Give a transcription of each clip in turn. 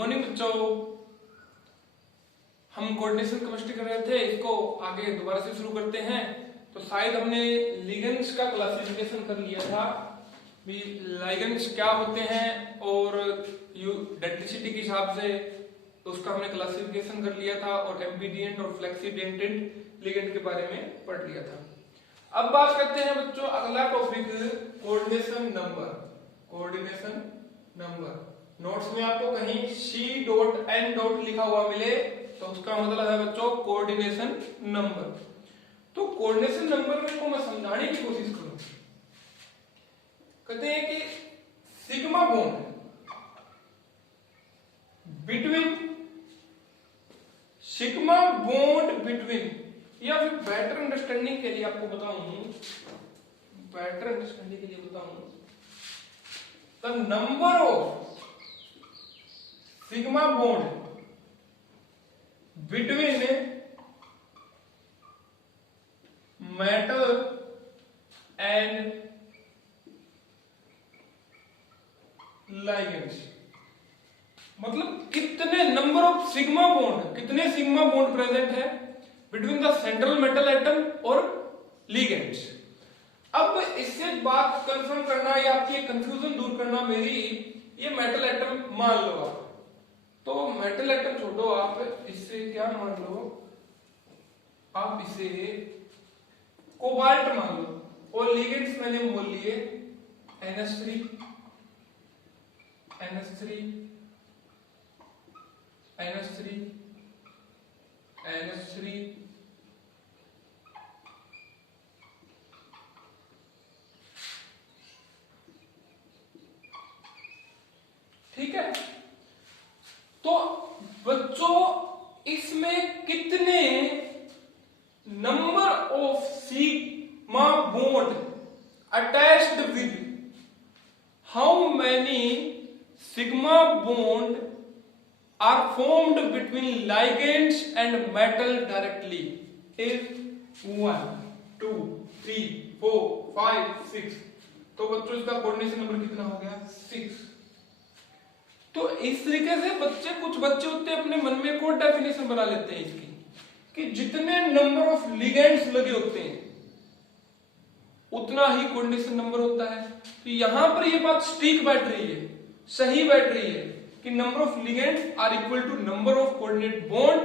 Morning बच्चों। हम coordination chemistry कर रहे थे, इसको आगे दोबारा से शुरू करते हैं। तो शायद हमने लिगेंड्स का क्लासिफिकेशन कर लिया था भी लिगेंड्स क्या होते हैं और डेंसिटी के हिसाब से उसका हमने क्लासिफिकेशन कर लिया था और एम्फीडिएंट और फ्लेक्सीडेंटेड लिगेंड के बारे में पढ़ लिया था। अब बात करते हैं बच्चों अगला topic coordination number. Coordination number notes में आपको कहीं C.N. लिखा हुआ मिले तो उसका मतलब है बच्चों कोऑर्डिनेशन नंबर। तो कोऑर्डिनेशन नंबर में को मैं समझाने की कोशिश करूं। कहते हैं कि सिग्मा बॉन्ड बिटवीन या फिर बेटर अंडरस्टैंडिंग के लिए आपको बताऊं, बेटर अंडरस्टैंडिंग के लिए बताऊं, the number of sigma bond between metal and ligands, मतलब कितने नंबर ऑफ सिग्मा बॉन्ड, कितने सिग्मा बॉन्ड प्रेजेंट है between the central metal atom और लिगेंड्स। अब इससे बात कंफर्म करना या आपकी कंफ्यूजन दूर करना मेरी, ये मेटल एटम मान लो आप, तो मेटल एटम छोड़ो आप, इससे क्या मान लो आप, इसे कोबाल्ट मान लो और लिगेंड्स मैंने बोल लिए NH3 NH3 NH3 NH3 ठीक है। तो बच्चों इसमें कितने number of sigma bond attached with, how many sigma bond are formed between ligands and metal directly is 1 2 3 4 5 6। तो बच्चों इसका कोऑर्डिनेशन नंबर कितना हो गया 6। तो इस तरीके से बच्चे, कुछ बच्चे होते हैं अपने मन में कोई डेफिनेशन बना लेते हैं इसकी कि जितने नंबर ऑफ लिगेंड्स लगे होते हैं उतना ही कोऑर्डिनेशन नंबर होता है। तो यहां पर ये बात स्टिक बैठ रही है, सही बैठ रही है कि number of ligands are equal to number of coordinate bond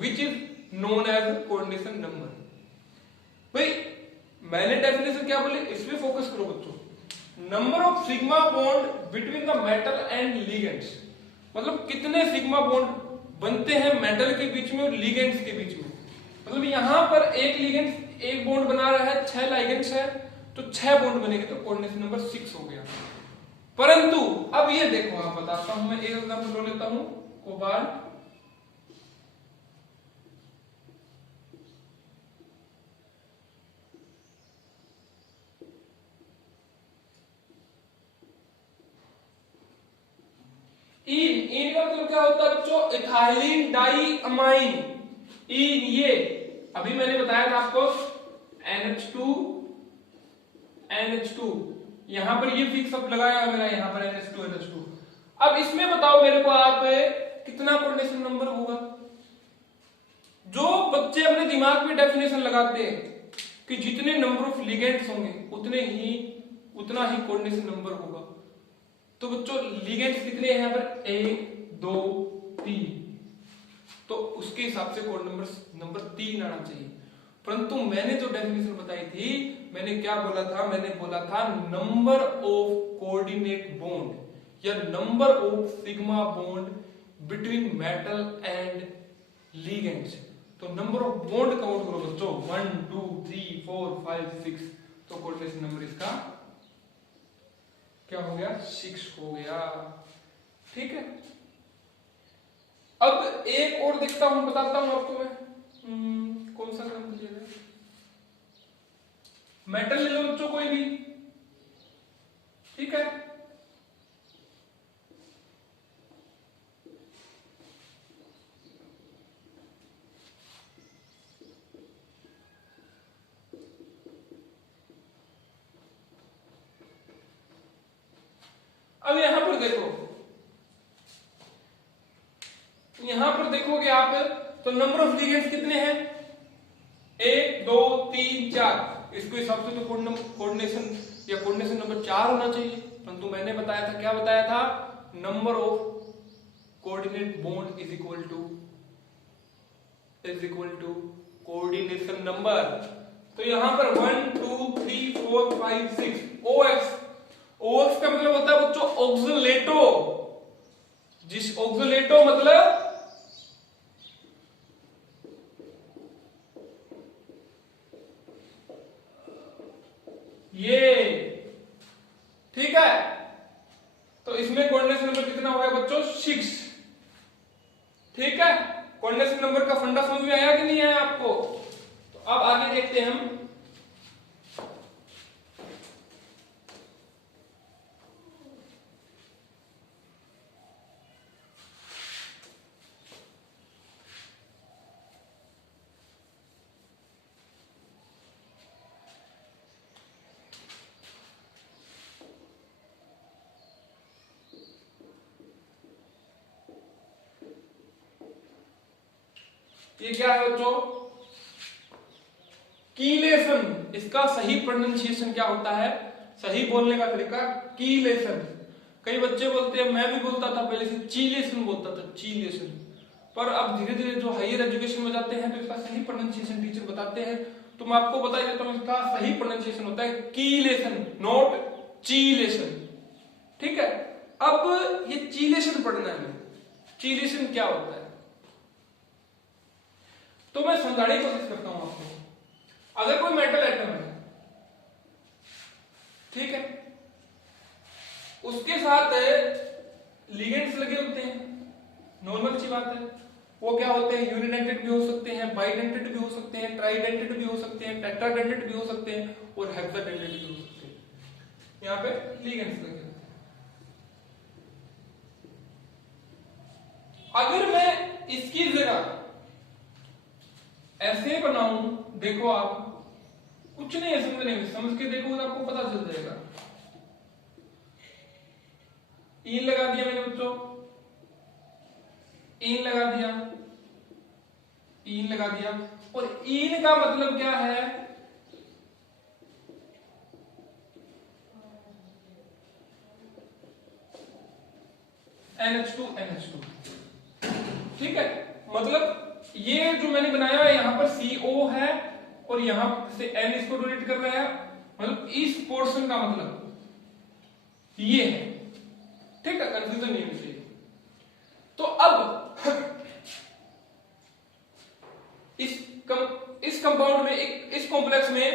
which is known as coordination number. भाई मैंने डेफिनेशन क्या बोले, इसमें फोकस करो बच्चों। Number of sigma bond between the metal and ligands, मतलब कितने सिग्मा बॉन्ड बनते हैं मेटल के बीच में और लिगेंड्स के बीच में। मतलब यहां पर एक लिगेंड एक बॉन्ड बना रहा है, 6 लिगेंड्स है तो 6 बॉन्ड बनेंगे, तो कोऑर्डिनेशन नंबर 6 हो गया। परंतु अब ये देखो, आप बताता हूं, मैं एक एग्जांपल लो लेता हूं, कोबाल्ट इन का मतलब क्या होता है बच्चों, इथाइलिन डाई अमाइन। इन ये अभी मैंने बताया था आपको NH2 यहां पर ये फिक्स अप लगाया है मेरा, यहां पर NH2 अब इसमें बताओ मेरे को आप कितना कोऑर्डिनेशन नंबर होगा। जो बच्चे अपने दिमाग में डेफिनेशन लगाते हैं कि जितने नंबर ऑफ लिगेंड्स होंगे उतना ही कोऑर्डिनेशन नंबर होगा। तो बच्चों लिगेंड्स कितने हैं यहाँ पर, 1 2 3, तो उसके हिसाब से कोऑर्डिनेशन नंबर 3 आना चाहिए। परंतु मैंने जो डेफिनेशन बताई थी, मैंने क्या बोला था, मैंने बोला था नंबर ऑफ कोऑर्डिनेट बॉन्ड या number of sigma bond between metal and ligands. तो नंबर ऑफ बॉन्ड काउंट करो बच्चों, 1 2 3 4 5 6, तो कोऑर्डिनेशन नंबर इसका क्या हो गया 6 हो गया। ठीक है। अब एक और देखता हूं, बताता हूं आपको मैं, कौन सा काम कीजिएगा, मेटल ले लो बच्चों कोई भी, ठीक है। अब यहां पर देखो तो नंबर ऑफ लिगेंड्स कितने हैं? 1 2 3 4। इसको हिसाब से तो कोऑर्डिनेशन या कोऑर्डिनेशन नंबर 4 होना चाहिए, परंतु मैंने बताया था, क्या बताया था? Number of coordinate bond is equal to coordination number. तो यहां पर 1 2 3 4 5 6 OX। OX का मतलब होता है बच्चों ऑक्सलेटो। जिस ऑक्सलेटो मतलब ये, ठीक है। तो इसमें कोऑर्डिनेशन नंबर कितना हो गया बच्चों? 6। ठीक है, कोऑर्डिनेशन नंबर का फंडा समझ में आया कि नहीं आया आपको? तो अब आगे देखते हैं हम। ये क्या है बच्चों? कीलेशन। इसका सही प्रोनाउंसिएशन क्या होता है? सही बोलने का तरीका कीलेशन। कई बच्चे बोलते हैं, मैं भी बोलता था पहले से, चीलेशन बोलता था, चीलेशन। पर अब धीरे धीरे जो हायर एजुकेशन में जाते हैं तो इसका सही प्रोनाउंसिएशन टीचर बताते हैं। तो मैं आपको बता देता हूं, इसका सही प्रोनाउंसिएशन होता है कीलेशन, नॉट चीलेशन। ठीक है, अब ये चीलेशन पढ़ना है। चीलेशन क्या होता है तो मैं समझाने की कोशिश करता हूं आपको। अगर कोई मेटल एटम है, ठीक है, उसके साथ लिगेंड्स लगे होते हैं, नॉर्मल सी बात है। वो क्या होते हैं? यूनिडेंटेड भी हो सकते हैं, बाइडेंटेड भी हो सकते हैं, ट्राइडेंटेड भी हो सकते हैं, टेट्राडेंटेड भी हो सकते हैं और हेक्साडेंटेड भी हो सकते हैं। यहां पे लिगेंड्स लगे होते हैं। अगर मैं इसकी जगह ऐसे बनाऊं, देखो आप, कुछ नहीं है समझने में, समझ के देखो तो आपको पता चल जाएगा। ईन लगा दिया मैंने बच्चों, ईन लगा दिया, ईन लगा दिया, और ईन का मतलब क्या है? NH2 NH2। ठीक है, मतलब ये जो मैंने बनाया है यहां पर CO है और यहां से N इसको डोनेट कर रहा है, मतलब इस पोर्शन का मतलब ये है। ठीक है, कंफ्यूजन नहीं होनी चाहिए। तो अब इस कंपाउंड में, इस कॉम्प्लेक्स में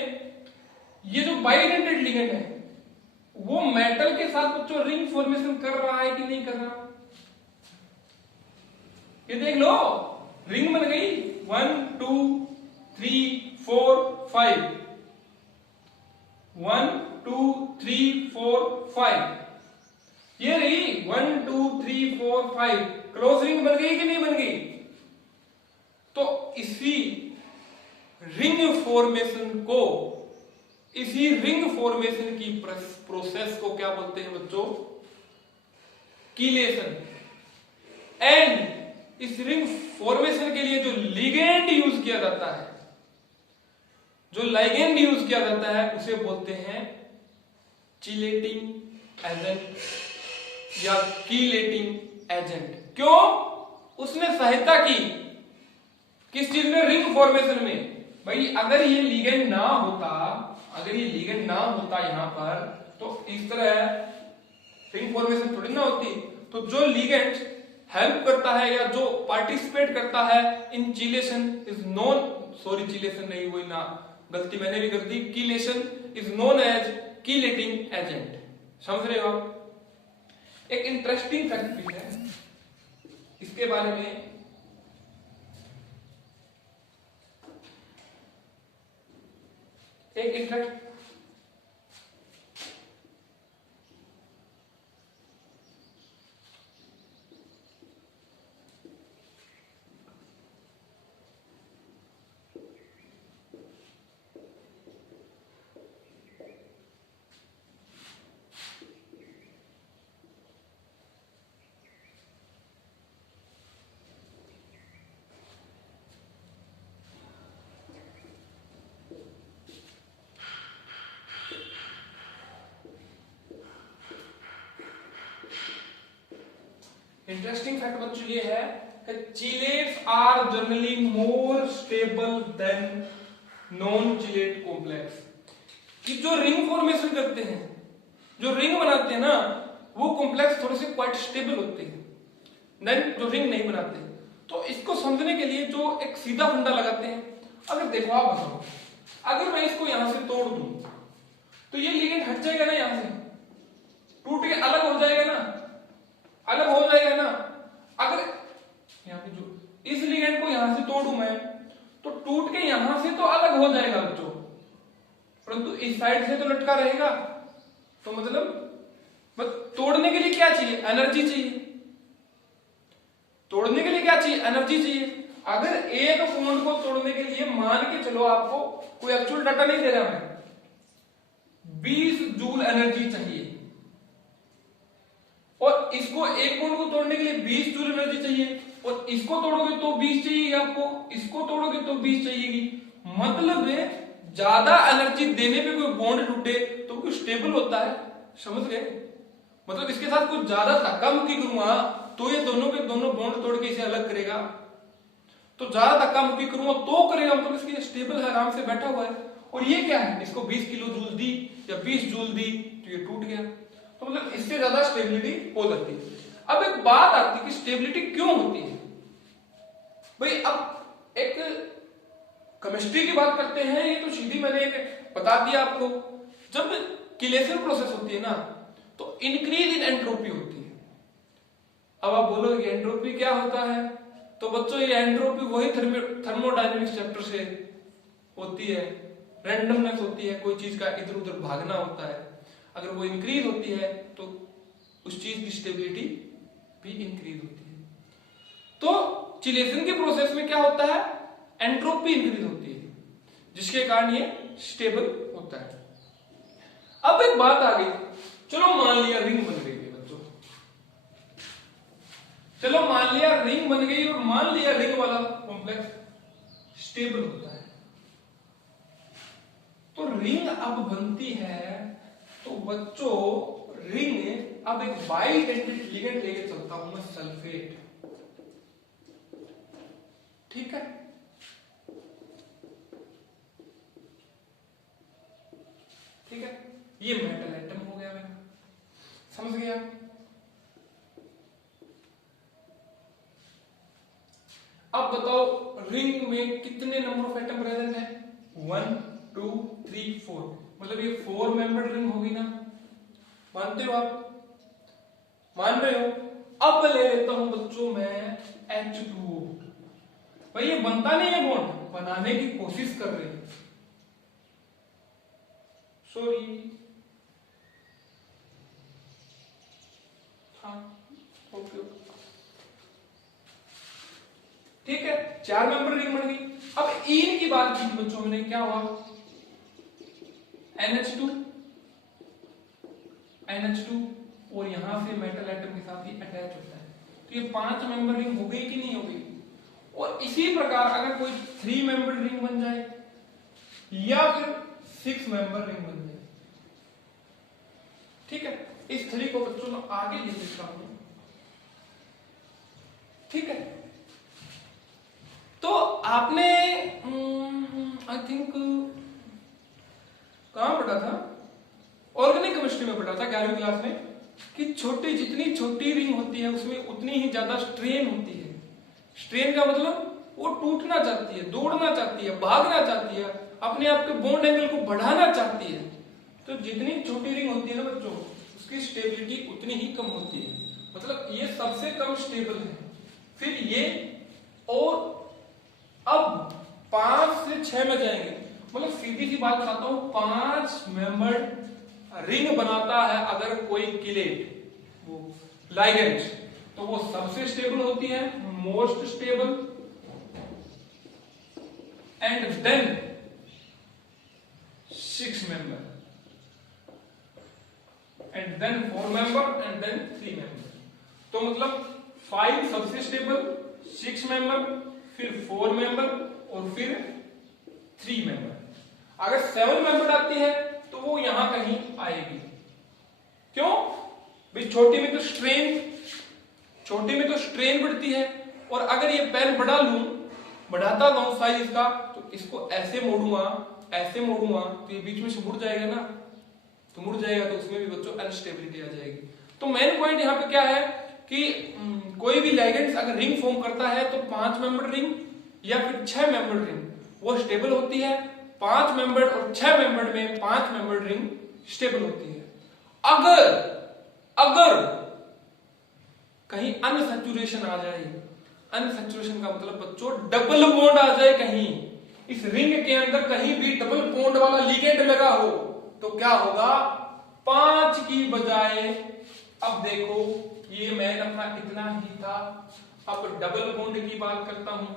ये जो बाइडेंटेड लिगेंड है वो मेटल के साथ बच्चों रिंग फॉर्मेशन कर रहा है कि नहीं कर रहा? ये देख लो, रिंग बन गई 1 2 3 4 5, 1 2 3 4 5, ये रही 1 2 3 4 5, क्लोज रिंग बन गई कि नहीं बन गई? तो इसी रिंग फॉर्मेशन की प्रोसेस को क्या बोलते हैं बच्चों? कीलेशन। एंड इस रिंग फॉर्मेशन के लिए जो लिगेंड यूज किया जाता है, जो लाइगेंड यूज किया जाता है, उसे बोलते हैं चिलेटिंग एजेंट या कीलेटिंग एजेंट। क्यों? उसने सहायता की किस चीज में? रिंग फॉर्मेशन में। भाई अगर ये लिगेंड ना होता, यहां पर, तो इस तरह रिंग फॉर्मेशन थोड़ी ना होती। तो जो लिगेंड हेल्प करता है या जो पार्टिसिपेट करता है in chelation is known, sorry chelation नहीं, वही ना, गलती मैंने भी कर दी, chelation is known as chelating agent. समझ रहे हो आप? एक इंटरेस्टिंग फैक्ट भी है इसके बारे में। एक इंटरेस्ट इंटरेस्टिंग फैक्ट बच्चों ये है कि chelates are generally more stable than non chelate complex. कि जो रिंग फॉर्मेशन करते हैं, जो रिंग बनाते हैं ना, वो कॉम्प्लेक्स थोड़े से क्वाइट स्टेबल होते हैं देन जो रिंग नहीं बनाते। तो इसको समझने के लिए जो एक सीधा फंडा लगाते हैं, अगर देखो आप बताओ, अगर मैं इसको यहां से तोड़ दूं तो ये लिगेंड हट जाएगा ना, यहां से टूट के अलग हो जाएगा ना, अलग हो जाएगा ना। अगर यहां पे जो इस लिगेंड को यहां से तोड़ूं मैं, तो टूट के यहां से तो अलग हो जाएगा बच्चों, परंतु इस साइड से तो लटका रहेगा। तो मतलब बस तोड़ने के लिए क्या चाहिए? एनर्जी चाहिए। तोड़ने के लिए क्या चाहिए? एनर्जी चाहिए। अगर एक बॉन्ड को तोड़ने के लिए मान के चलो, आपको कोई एक्चुअल डाटा नहीं दे रहा मैं, 20 जूल एनर्जी चाहिए, और इसको एक बॉन्ड को तोड़ने के लिए 20 जूल एनर्जी चाहिए, और इसको तोड़ोगे तो 20 चाहिए आपको, इसको तोड़ोगे तो 20 चाहिएगी। मतलब ज्यादा एनर्जी देने पे कोई बॉन्ड टूटे तो कोई स्टेबल होता है, समझ गए? मतलब इसके साथ कुछ ज्यादा धक्का मुक्की करूंगा तो ये दोनों के दोनों बॉन्ड तोड़ के इसे अलग करेगा, तो ज्यादा धक्का मुक्की करूंगा तो करेगा, मतलब इसके स्टेबल है, आराम से बैठा हुआ है। और ये क्या है, इसको 20 किलो जूल दी या 20 जूल दी तो ये टूट गया, तो मतलब इससे ज्यादा स्टेबिलिटी हो जाती है। अब एक बात आती है कि स्टेबिलिटी क्यों होती है भाई। अब एक केमिस्ट्री की बात करते हैं, ये तो सीधी मैंने बता दिया आपको। जब किलेशन प्रोसेस होती है ना, तो इंक्रीज इन एंट्रोपी होती है। अब आप बोलोगे एंट्रोपी क्या होता है, तो बच्चों ये एंट्रोपी वही थर्मोडायनेमिक्स चैप्टर से होती है, रैंडमनेस होती है, कोई चीज का इधर उधर भागना होता है। अगर वो इंक्रीज होती है तो उस चीज की स्टेबिलिटी भी इंक्रीज होती है। तो चिलेशन के प्रोसेस में क्या होता है, एंट्रोपी इंक्रीज होती है, जिसके कारण ये स्टेबल होता है। अब एक बात आ गई, चलो मान लिया रिंग बन गई है बच्चों, चलो मान लिया रिंग बन गई, और मान लिया रिंग वाला कॉम्प्लेक्स स्टेबल होता है। तो रिंग अब बनती है, तो बच्चों रिंग अब एक बाइडेंटेड लिगेंड लेके चलता हूं मैं, सल्फेट, ठीक है। ठीक है, ये मेटल एटम हो गया मेरा, समझ गया? अब बताओ रिंग में कितने नंबर ऑफ एटम प्रेजेंट है? 1 2 3 4, मतलब ये 4 मेंबर रिंग होगी ना, मानते हो आप? मान रहे हो? अब ले लेता हूं बच्चों मैं H2O। भाई ये बनता नहीं है बॉन्ड, बनाने की कोशिश कर रही है, सॉरी, हाँ ओके, ठीक है, 4 मेंबर रिंग बन गई। अब इन की बात की बच्चों में, क्या हुआ? NH2 और यहां से मेटल एटम के साथ ही अटैच होता है, तो ये 5 मेंबर रिंग हो गई कि नहीं हो गई? और इसी प्रकार अगर कोई 3 मेंबर रिंग बन जाए या फिर 6 मेंबर रिंग बन जाए, ठीक है, इस 3 को बच्चों में आगे ले सकता हूं, ठीक है। तो आपने आई थिंक कहां पढ़ा था, ऑर्गेनिक केमिस्ट्री में पढ़ा था 11वीं क्लास में, कि छोटी, जितनी छोटी रिंग होती है उसमें उतनी ही ज्यादा स्ट्रेन होती है। स्ट्रेन का मतलब वो टूटना चाहती है, दौड़ना चाहती है, भागना चाहती है, अपने आप के बॉन्ड एंगल को बढ़ाना चाहती है। तो जितनी छोटी रिंग होती है ना बच्चों, उसकी स्टेबिलिटी उतनी ही कम होती है, मतलब ये सबसे कम स्टेबल है। फिर ये, और अब 5 से 6 में जाएंगे, मतलब सीधी सी बात बताता हूं, 5 मेंबर रिंग बनाता है अगर कोई किलेट, वो लाइगेंड, तो वो सबसे स्टेबल होती है, most stable, and then 6 member, and then 4 member, and then 3 member. तो मतलब 5 सबसे स्टेबल, 6 मेंबर, फिर 4 मेंबर, और फिर 3 मेंबर। अगर 7 मेंबर आती है तो वो यहां कहीं आएगी। क्यों भाई? छोटी में तो स्ट्रेन छोटे में तो स्ट्रेन बढ़ती है, और अगर ये पेन बढ़ाता जाऊं साइज इसका, तो इसको ऐसे मोड़ूंगा तो ये बीच में से मुड़ जाएगा ना, तो मुड़ जाएगा तो उसमें भी बच्चों अनस्टेबिलिटी आ जाएगी। तो मेन पॉइंट यहाँ पे क्या है कि कोई भी लिगेंड्स अगर रिंग फॉर्म करता है तो 5 मेंबर रिंग या फिर 6 मेंबर रिंग वो स्टेबल होती है। 5 मेंबर और 6 मेंबर में 5 मेंबर रिंग स्टेबल होती है। अगर कहीं अनसैचुरेशन आ जाए, अनसैचुरेशन का मतलब बच्चों डबल बॉन्ड आ जाए, कहीं इस रिंग के अंदर कहीं भी डबल बॉन्ड वाला लिगेंड लगा हो, तो क्या होगा, 5 की बजाय, अब देखो ये मैन अपना इतना ही था, अब डबल बॉन्ड की बात करता हूं,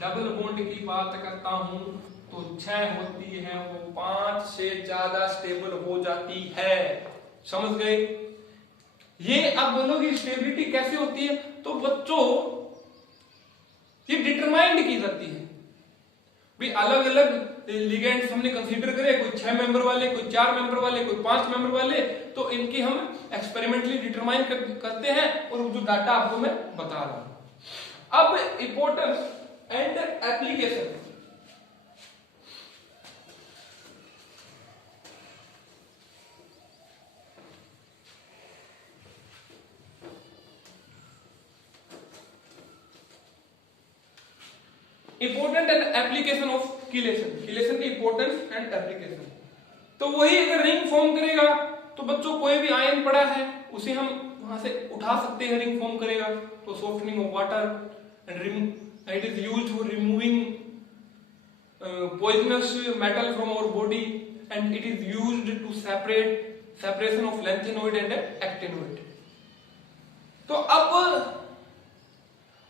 डबल बॉन्ड की बात करता हूं तो 6 होती है, वो 5 से ज्यादा स्टेबल हो जाती है। समझ गए? ये अब बोलोगे स्टेबिलिटी कैसे होती है, तो बच्चों ये डिटरमाइंड की जाती है भी, अलग अलग लिगेंड्स हमने कंसीडर करे, कोई 6 मेंबर वाले, कोई 4 मेंबर वाले, कोई 5 मेंबर वाले, तो इनकी हम एक्सपेरिमेंटली डिटरमाइन करते हैं, और जो डाटा आपको मैं बता रहा हूं। अब importance and application. Important and application of chelation, chelation की इंपॉर्टेंस एंड एप्लीकेशन। तो वही अगर रिंग फॉर्म करेगा तो बच्चों कोई भी आयन पड़ा है उसे हम वहां से उठा सकते हैं, रिंग फॉर्म करेगा तो softening of water and it is used for removing poisonous metal from our body, and it is used to separation of lanthanoid and actinoid। तो अब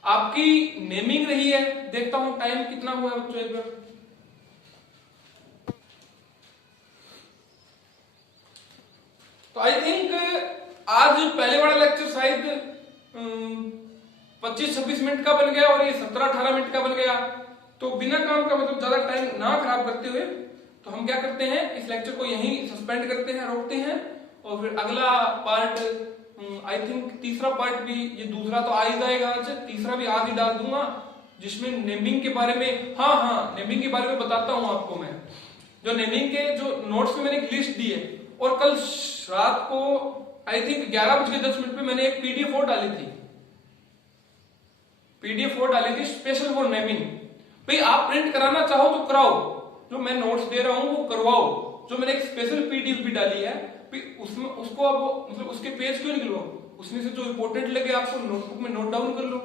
आपकी नेमिंग रही है, देखता हूं टाइम कितना हुआ है बच्चों एक बार। तो आई थिंक आज पहले वाला लेक्चर शायद 25-26 मिनट का बन गया, और ये 17-18 मिनट का बन गया। तो बिना काम का मतलब ज्यादा टाइम ना खराब करते हुए तो हम क्या करते हैं, इस लेक्चर को यहीं सस्पेंड करते हैं, रोकते हैं, और फिर अगला पार्ट आई थिंक तीसरा पार्ट भी, ये दूसरा तो आ ही जाएगा आज, तीसरा भी आज ही डाल दूंगा, जिसमें नेमिंग के बारे में, हाँ नेमिंग के बारे में बताता हूं आपको मैं। जो नेमिंग के जो नोट्स में मैंने एक लिस्ट दी है, और कल रात को आई थिंक 11:10 पे मैंने एक पीडीएफ और डाली थी, स्पेशल फॉर नेमिंग। भाई आप प्रिंट कराना चाहो तो कराओ, जो मैं नोट्स दे रहा हूं वो करवाओ, जो मैंने एक स्पेशल पीडीएफ भी डाली है, उसमें उसको आप मतलब उसके पेज क्यों निकलो, उसमें से जो इंपॉर्टेंट लगे आपको नोटबुक में नोट डाउन कर लो,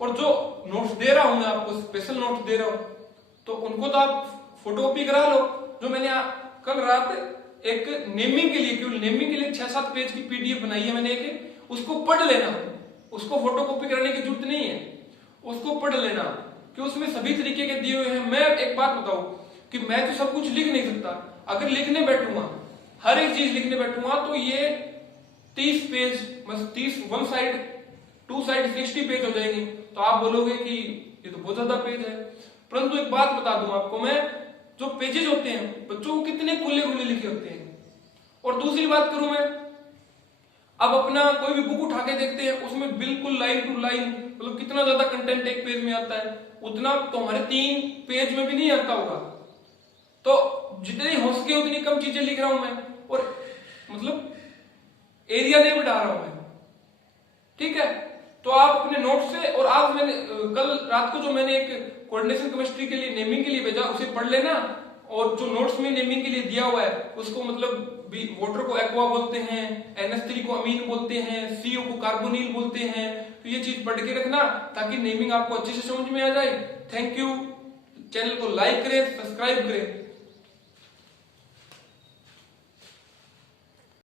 और जो नोट्स दे रहा हूं मैं आपको, स्पेशल नोट्स दे रहा हूं, तो उनको तो आप फोटोकॉपी करा लो। जो मैंने कल रात एक नेमिंग के लिए, केवल नेमिंग के लिए 6-7 पेज की पीडीएफ बनाई है मैंने, एक उसको पढ़ लेना, उसको फोटोकॉपी कराने की जरूरत नहीं है, उसको पढ़ लेना कि उसमें सभी तरीके के दिए हुए हैं। मैं एक बात बताऊं कि मैं तो सब कुछ लिख नहीं सकता, अगर लिखने बैठूंगा, हर एक चीज लिखने बैठूंगा, तो ये 30 पेज, बस 30 1 साइड 2 साइड 60 पेज हो जाएंगे, तो आप बोलोगे कि ये तो बहुत ज्यादा पेज है। परंतु एक बात बता दूं आपको मैं, जो पेजेस होते हैं बच्चों को कितने खुले खुले लिखे होते हैं। और दूसरी बात करूं मैं, अब अपना कोई भी बुक उठा के देखते हैं, उसमें बिल्कुल लाइन टू लाइन मतलब कितना ज्यादा कंटेंट एक पेज में आता है, उतना तो हमारे 3 पेज में भी नहीं आता होगा। तो जितनी हो सके उतनी कम चीजें लिख रहा हूं मैं, और मतलब एरिया नहीं बढ़ा रहा हूं मैं, ठीक है। तो आप अपने नोट से, और आज मैंने कल रात को जो मैंने एक कोऑर्डिनेशन केमिस्ट्री के लिए नेमिंग के लिए भेजा, उसे पढ़ लेना, और जो नोट्स में नेमिंग के लिए दिया हुआ है उसको, मतलब वाटर को एक्वा बोलते हैं, NH3 को अमीन बोलते हैं, CO को कार्बोनिल बोलते हैं, तो ये चीज पढ़ के रखना ताकि नेमिंग आपको अच्छे से समझ में आ जाए। Thank you. चैनल को लाइक करें, सब्सक्राइब करें।